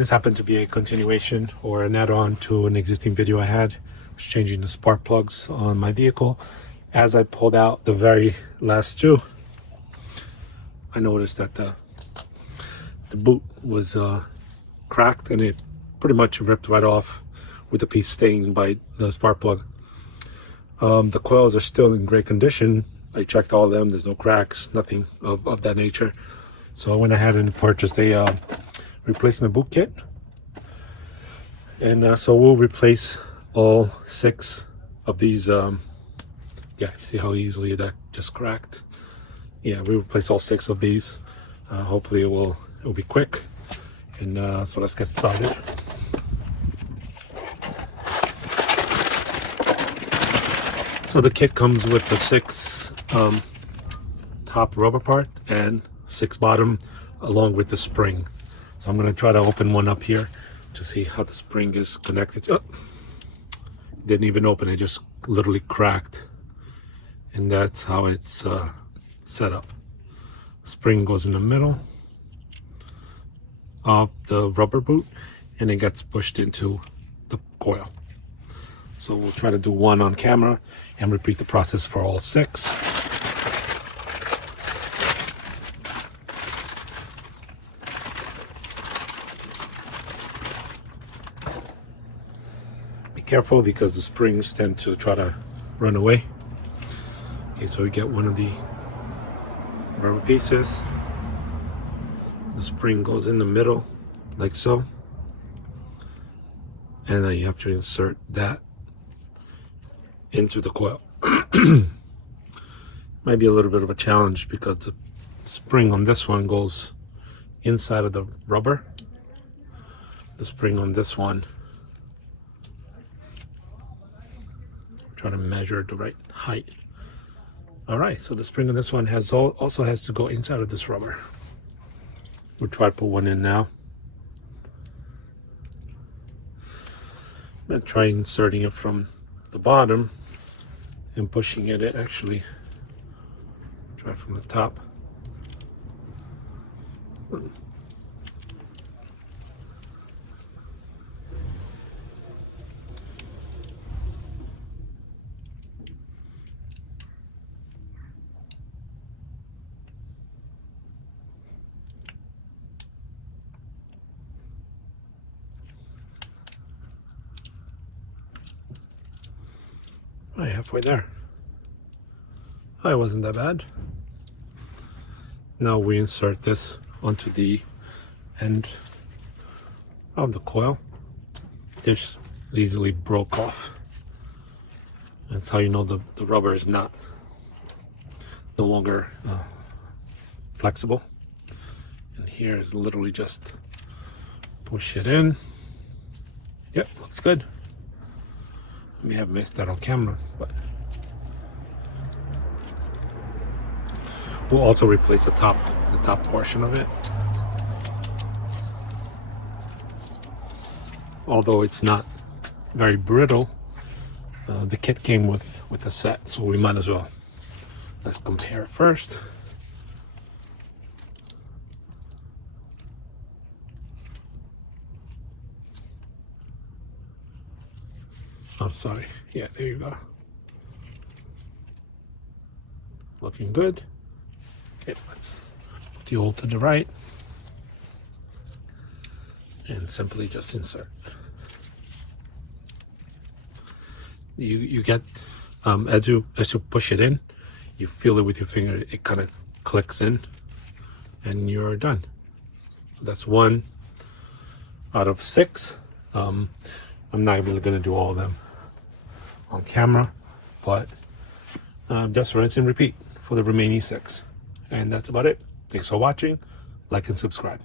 This happened to be a continuation or an add-on to an existing video I had. I was changing the spark plugs on my vehicle. As I pulled out the very last two, I noticed that the boot was cracked, and it pretty much ripped right off with the piece staying by the spark plug. The coils are still in great condition. I checked all of them. There's no cracks, nothing of that nature. So I went ahead and purchased a replacement boot kit. And so we'll replace all 6 of these. Yeah, you see how easily that just cracked? Yeah, we replace all 6 of these. Hopefully it will be quick. And so let's get started. So the kit comes with the 6 top rubber part and 6 bottom, along with the spring. So I'm going to try to open one up here to see how the spring is connected. Oh, didn't even open, it just literally cracked. And that's how it's set up. Spring goes in the middle of the rubber boot, and it gets pushed into the coil. So we'll try to do one on camera and repeat the process for all 6. Be careful because the springs tend to try to run away. Okay, so we get one of the rubber pieces. The spring goes in the middle like so, and then you have to insert that into the coil. Might be a little bit of a challenge because the spring on this one goes inside of the rubber. The spring on this one, try to measure the right height. All right, so the spring on this one also has to go inside of this rubber. We'll try to put one in now. I'm going to try inserting it from the bottom and pushing it in. Actually, try from the top. Right, halfway there. Oh, it wasn't that bad. Now we insert this onto the end of the coil. This easily broke off. That's how you know the rubber is no longer flexible. And here is literally just push it in. Yep, looks good. I may have missed that on camera, but we'll also replace the top portion of it. Although it's not very brittle, the kit came with a set, so we might as well. Let's compare first. Oh, sorry. Yeah, there you go. Looking good. Okay, let's put the old to the right and simply just insert. You get as you push it in, you feel it with your finger. It kind of clicks in, and you're done. That's 1 out of 6. I'm not really going to do all of them on camera, but just rinse and repeat for the remaining 6. And that's about it. Thanks for watching. Like and subscribe.